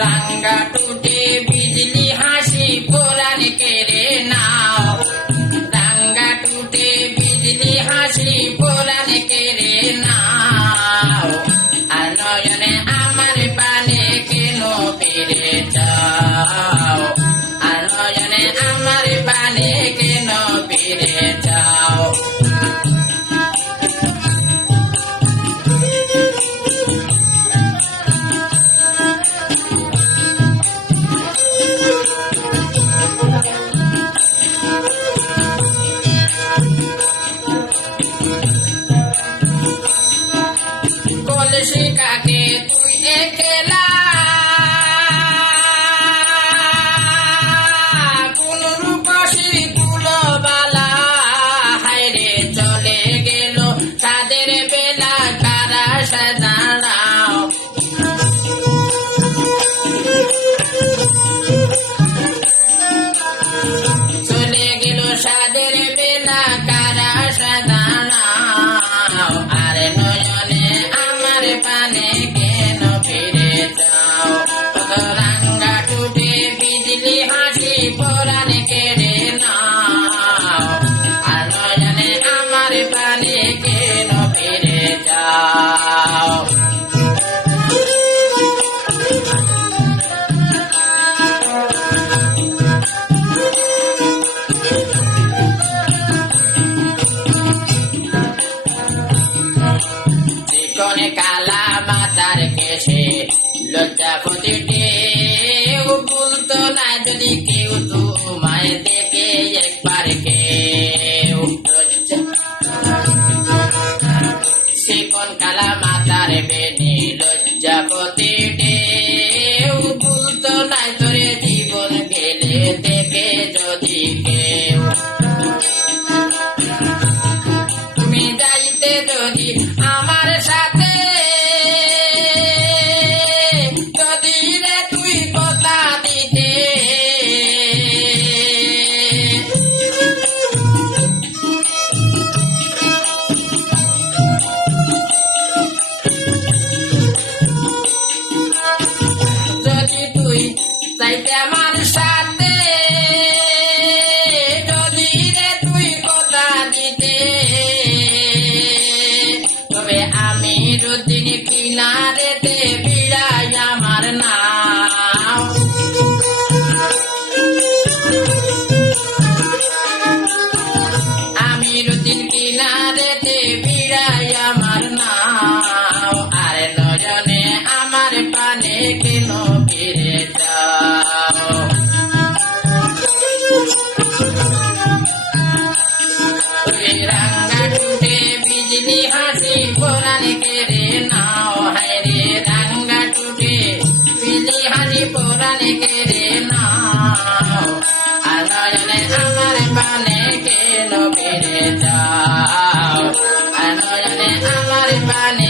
রাঙ্গা টুটে বিজলি হাসি কোরআন কেড়ে নাও রাঙ্গা টুটে বিজলি হাসি কোরআন কেড়ে নাও আর নয়নে আমার পানে কেন ফিরে যাও আর নয়নে আমার পানে কেন ফিরে যাও কলসি কাকে তুই একলা কোন রূপসী কুলবালা হায়রে চলে গেল তাদের বেলা কারা সাজাও চলে গেল সাদের বেলা কারা সাজাও আরে নয়নে আমার পানে কেন ফিরে যাও রাঙ্গা টুটে বিজলি হাসি পরাণ কেড়ে নাও আর নয়নে আমার পানে কেন ফিরে যাও চিকনে কালা মাতার কেশে লজ্জা প্রতিটে বলতো না যদি কেউ তোমায় দেখে একবার কেউ চিকন কালা মাতার বেনি লজ্জা প্রতিটে বলতো না তোরে জীবন গেলে দেখে যদি কেউ তুমি যাইতে যদি আমার সাথে যদি রে তুই কথা দিতে যদি তুই চাইতে আমার সাথে যদি রে তুই কথা দিতে তবে আমি রুদিন কিনারেতে বিড়াই আমার নাও আমি রুদিন কিনারেতে বিড়াই আমার নাও আর নয়নে আমার পানে কেন ফিরে যাও রাঙ্গা টুটে বিজলি হাসি কোরআন কেড়ে নাও হায়রে রাঙ্গা টুটে বিজলি হাসি কোরআন কেড়ে নাও আর নয়নে আমার পানে কেন ফিরে যাও আর নয়নে আমার পানে